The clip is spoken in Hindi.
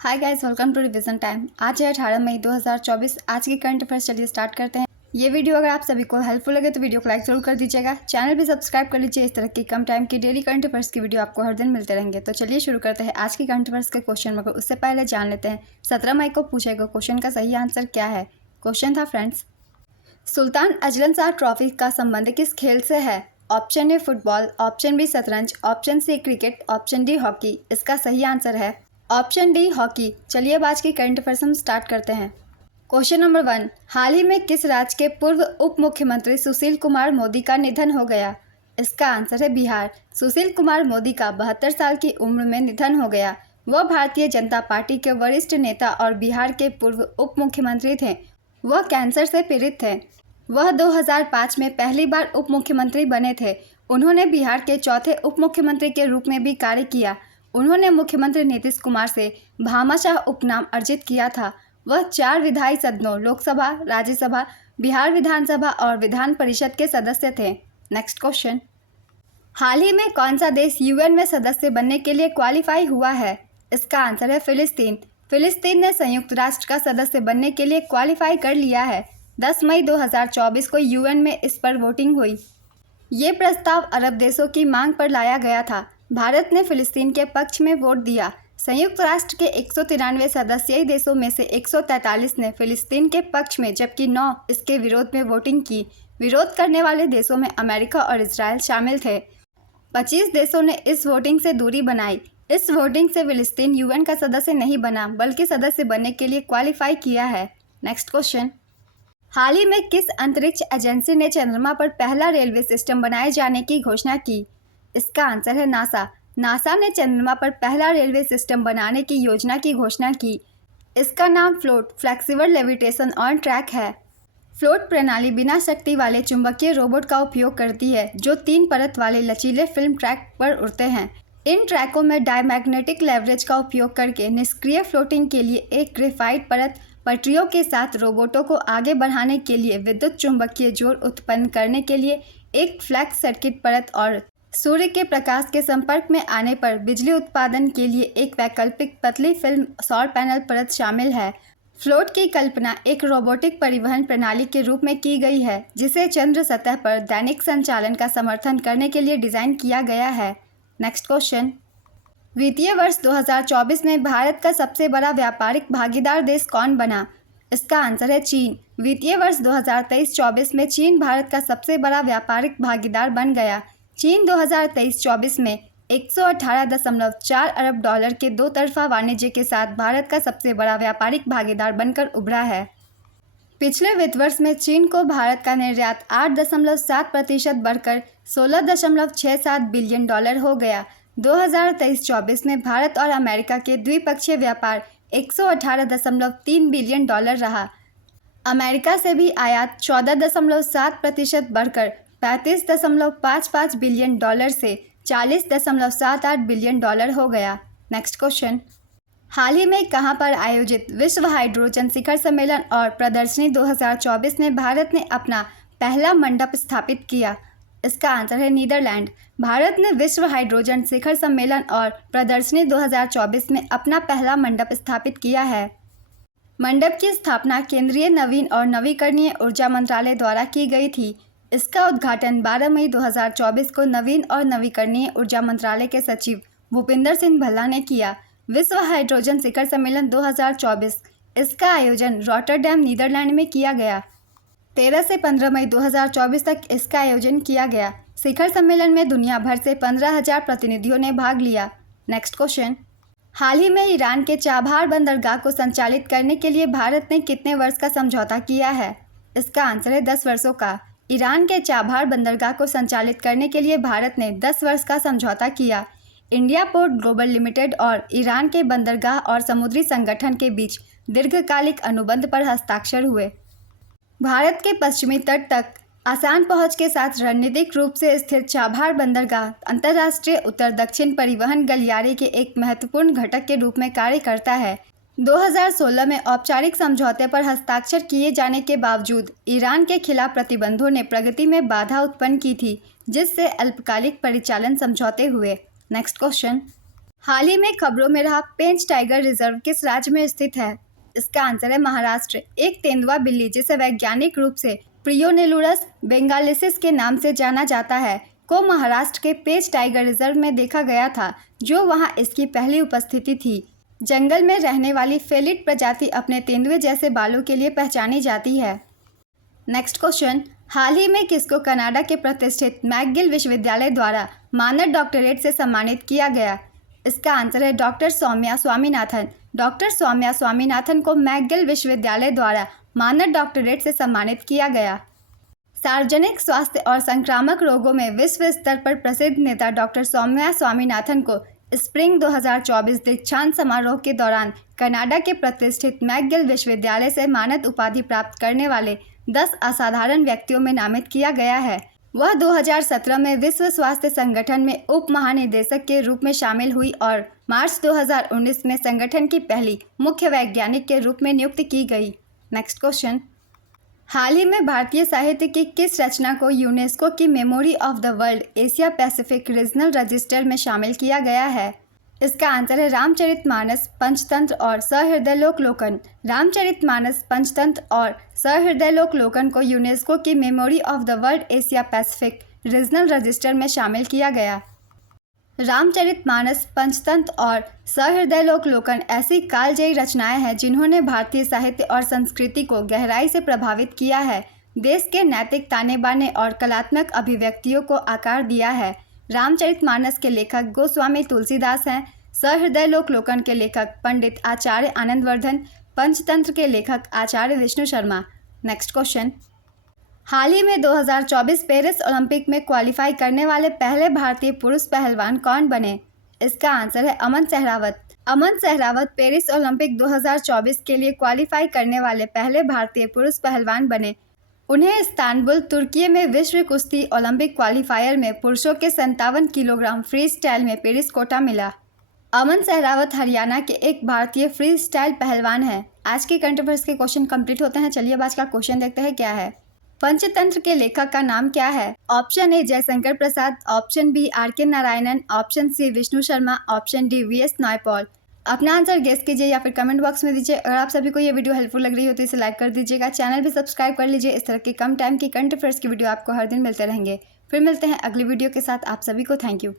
Hi guys, welcome to revision time. आज है 18 मई 2024। आज की करंट अफेयर्स चलिए स्टार्ट करते हैं। ये वीडियो अगर आप सभी को हेल्पफुल लगे तो वीडियो को लाइक जरूर कर दीजिएगा। चैनल भी सब्सक्राइब कर लीजिए। इस तरह की कम टाइम की डेली करंट अफेयर्स की वीडियो आपको हर दिन मिलते रहेंगे। तो चलिए शुरू करते हैं आज की करंट अफेयर्स के क्वेश्चन। मगर उससे पहले जान लेते हैं 17 मई को पूछे गए क्वेश्चन का सही आंसर क्या है। क्वेश्चन था friends, Sultan Azlan Shah trophy का संबंध किस खेल से है। Option A football, option B शतरंज, option C cricket, option D hockey. इसका सही आंसर है ऑप्शन डी हॉकी। चलिए अब आज की करंट अफेयर्स हम स्टार्ट करते हैं। क्वेश्चन नंबर 1, हाल ही में किस राज्य के पूर्व उप मुख्यमंत्री सुशील कुमार मोदी का निधन हो गया। इसका आंसर है बिहार। सुशील कुमार मोदी का 72 साल की उम्र में निधन हो गया। वह भारतीय जनता पार्टी के वरिष्ठ नेता और बिहार के पूर्व उप मुख्यमंत्री थे। वह कैंसर से पीड़ित थे। वह 2005 में पहली बार उप मुख्यमंत्री बने थे। उन्होंने बिहार के चौथे उप मुख्यमंत्री के रूप में भी कार्य किया। उन्होंने मुख्यमंत्री नीतीश कुमार से भामाशाह उपनाम अर्जित किया था। वह 4 विधायी सदनों लोकसभा, राज्यसभा, बिहार विधानसभा और विधान परिषद के सदस्य थे। नेक्स्ट क्वेश्चन, हाल ही में कौन सा देश यूएन में सदस्य बनने के लिए क्वालिफाई हुआ है। इसका आंसर है फिलिस्तीन। फिलिस्तीन ने संयुक्त राष्ट्र का सदस्य बनने के लिए क्वालिफाई कर लिया है। 10 मई 2024 को यूएन में इस पर वोटिंग हुई। ये प्रस्ताव अरब देशों की मांग पर लाया गया था। भारत ने फिलिस्तीन के पक्ष में वोट दिया। संयुक्त राष्ट्र के 193 सदस्यीय देशों में से 143 ने फिलिस्तीन के पक्ष में, जबकि 9 इसके विरोध में वोटिंग की। विरोध करने वाले देशों में अमेरिका और इजराइल शामिल थे। 25 देशों ने इस वोटिंग से दूरी बनाई। इस वोटिंग से फिलिस्तीन यूएन का सदस्य नहीं बना, बल्कि सदस्य बनने के लिए क्वालिफाई किया है। नेक्स्ट क्वेश्चन, हाल ही में किस अंतरिक्ष एजेंसी ने चंद्रमा पर पहला रेलवे सिस्टम बनाए जाने की घोषणा की। इसका आंसर है नासा। नासा ने चंद्रमा पर पहला रेलवे सिस्टम बनाने की योजना की घोषणा की। इसका नाम float flexible levitation on track है। फ्लोट प्रणाली बिना शक्ति वाले चुंबकीय रोबोट का उपयोग करती है, जो 3 परत वाले लचीले फिल्म ट्रैक पर उड़ते हैं। इन ट्रैकों में डायमैग्नेटिक लेवरेज का उपयोग करके निष्क्रिय फ्लोटिंग के लिए एक ग्रेफाइट परत, पटरियों के साथ रोबोटों को आगे बढ़ाने के लिए विद्युत चुंबकीय जोर उत्पन्न करने के लिए एक फ्लैक्स सर्किट परत और सूर्य के प्रकाश के संपर्क में आने पर बिजली उत्पादन के लिए एक वैकल्पिक पतली फिल्म सौर पैनल परत शामिल है। फ्लोट की कल्पना एक रोबोटिक परिवहन प्रणाली के रूप में की गई है, जिसे चंद्र सतह पर दैनिक संचालन का समर्थन करने के लिए डिज़ाइन किया गया है। नेक्स्ट क्वेश्चन, वित्तीय वर्ष 2024 में भारत का सबसे बड़ा व्यापारिक भागीदार देश कौन बना। इसका आंसर है चीन। वित्तीय वर्ष 2023-24 में चीन भारत का सबसे बड़ा व्यापारिक भागीदार बन गया। चीन 2023-24 में 118.4 अरब डॉलर के 2 तरफा वाणिज्य के साथ भारत का सबसे बड़ा व्यापारिक भागीदार बनकर उभरा है। पिछले वित्त वर्ष में चीन को भारत का निर्यात 8.7% बढ़कर 16.67 बिलियन डॉलर हो गया। 2023-24 में भारत और अमेरिका के द्विपक्षीय व्यापार 118.3 बिलियन डॉलर रहा। अमेरिका से भी आयात 14.7% बढ़कर 35.55 बिलियन डॉलर से 40.78 बिलियन डॉलर हो गया। नेक्स्ट क्वेश्चन, हाल ही में कहां पर आयोजित विश्व हाइड्रोजन शिखर सम्मेलन और प्रदर्शनी 2024 में भारत ने अपना पहला मंडप स्थापित किया। इसका आंसर है नीदरलैंड। भारत ने विश्व हाइड्रोजन शिखर सम्मेलन और प्रदर्शनी 2024 में अपना पहला मंडप स्थापित किया है। मंडप की स्थापना केंद्रीय नवीन और नवीकरणीय ऊर्जा मंत्रालय द्वारा की गई थी। इसका उद्घाटन 12 मई 2024 को नवीन और नवीकरणीय ऊर्जा मंत्रालय के सचिव भूपिंदर सिंह भल्ला ने किया। विश्व हाइड्रोजन शिखर सम्मेलन 2024, इसका आयोजन रॉटरडैम नीदरलैंड में किया गया। 13 से 15 मई 2024 तक इसका आयोजन किया गया। शिखर सम्मेलन में दुनिया भर से 15,000 प्रतिनिधियों ने भाग लिया। नेक्स्ट क्वेश्चन, हाल ही में ईरान के चाबहार बंदरगाह को संचालित करने के लिए भारत ने कितने वर्ष का समझौता किया है। इसका आंसर है 10 वर्षों का। ईरान के चाबहार बंदरगाह को संचालित करने के लिए भारत ने 10 वर्ष का समझौता किया। इंडिया पोर्ट ग्लोबल लिमिटेड और ईरान के बंदरगाह और समुद्री संगठन के बीच दीर्घकालिक अनुबंध पर हस्ताक्षर हुए। भारत के पश्चिमी तट तक आसान पहुंच के साथ रणनीतिक रूप से स्थित चाबहार बंदरगाह अंतर्राष्ट्रीय उत्तर दक्षिण परिवहन गलियारे के एक महत्वपूर्ण घटक के रूप में कार्य करता है। 2016 में औपचारिक समझौते पर हस्ताक्षर किए जाने के बावजूद ईरान के खिलाफ प्रतिबंधों ने प्रगति में बाधा उत्पन्न की थी, जिससे अल्पकालिक परिचालन समझौते हुए। नेक्स्ट क्वेश्चन, हाल ही में खबरों में रहा पेंच टाइगर रिजर्व किस राज्य में स्थित है? इसका आंसर है महाराष्ट्र। एक तेंदुआ बिल्ली जिसे वैज्ञानिक रूप से प्रियोनेलुरस बेंगालिसिस के नाम से जाना जाता है को महाराष्ट्र के पेंच टाइगर रिजर्व में देखा गया था, जो वहां इसकी पहली उपस्थिति थी। जंगल में रहने वाली फेलिड प्रजाति अपने तेंदुए जैसे बालों के लिए पहचानी जाती है। नेक्स्ट क्वेश्चन, हाल ही में किसको कनाडा के प्रतिष्ठित मैकगिल विश्वविद्यालय द्वारा मानद डॉक्टरेट से सम्मानित किया गया? इसका आंसर है डॉक्टर सौम्या स्वामीनाथन। डॉक्टर सौम्या स्वामीनाथन को मैकगिल विश्वविद्यालय द्वारा मानद डॉक्टरेट से सम्मानित किया गया। सार्वजनिक स्वास्थ्य और संक्रामक रोगों में विश्व स्तर पर प्रसिद्ध नेता डॉक्टर सौम्या स्वामीनाथन को स्प्रिंग 2024 दीक्षांत समारोह के दौरान कनाडा के प्रतिष्ठित मैकगिल विश्वविद्यालय से मानद उपाधि प्राप्त करने वाले 10 असाधारण व्यक्तियों में नामित किया गया है। वह 2017 में विश्व स्वास्थ्य संगठन में उप महानिदेशक के रूप में शामिल हुई और मार्च 2019 में संगठन की पहली मुख्य वैज्ञानिक के रूप में नियुक्त की गई। नेक्स्ट क्वेश्चन, हाल ही में भारतीय साहित्य की किस रचना को यूनेस्को की memory of the world Asia Pacific regional register में शामिल किया गया है? इसका आंसर है रामचरितमानस, पंचतंत्र और सहृदयलोकलोकन। रामचरितमानस, पंचतंत्र और सहृदयलोकलोकन को यूनेस्को की memory of the world Asia Pacific regional register में शामिल किया गया। रामचरितमानस, पंचतंत्र और सहृदयलोकलोकन ऐसी कालजयी रचनाएं हैं जिन्होंने भारतीय साहित्य और संस्कृति को गहराई से प्रभावित किया है, देश के नैतिक ताने बाने और कलात्मक अभिव्यक्तियों को आकार दिया है। रामचरितमानस के लेखक गोस्वामी तुलसीदास हैं। सहृदयलोकलोकन के लेखक पंडित आचार्य आनंदवर्धन। पंचतंत्र के लेखक आचार्य विष्णु शर्मा। नेक्स्ट क्वेश्चन, हाल ही में 2024 पेरिस ओलंपिक में क्वालिफाई करने वाले पहले भारतीय पुरुष पहलवान कौन बने? इसका आंसर है अमन सहरावत। अमन सहरावत पेरिस ओलंपिक 2024 के लिए क्वालिफाई करने वाले पहले भारतीय पुरुष पहलवान बने। उन्हें इस्तांबुल, तुर्की में विश्व कुश्ती ओलंपिक क्वालिफायर में पुरुषों के 57 किलोग्राम फ्री स्टाइल में पेरिस कोटा मिला। अमन सहरावत हरियाणा के एक भारतीय फ्री स्टाइल पहलवान हैं। आज के करंट अफेयर्स के क्वेश्चन कंप्लीट होते हैं। चलिए अब आज का क्वेश्चन देखते हैं क्या है। पंचतंत्र के लेखक का नाम क्या है? Option A Jaishankar Prasad, option B RK. Narayanan, option C Vishnu Sharma, option D VS. Naipaul. अपना आंसर गेस कीजिए या फिर कमेंट बॉक्स में दीजिए। अगर आप सभी को ये वीडियो हेल्पफुल लग रही हो तो इसे लाइक कर दीजिएगा। चैनल भी सब्सक्राइब कर लीजिए। इस तरह के कम टाइम की करंट अफेयर्स की वीडियो आपको हर दिन मिलते रहेंगे। फिर मिलते हैं अगली वीडियो के साथ। आप सभी को थैंक यू।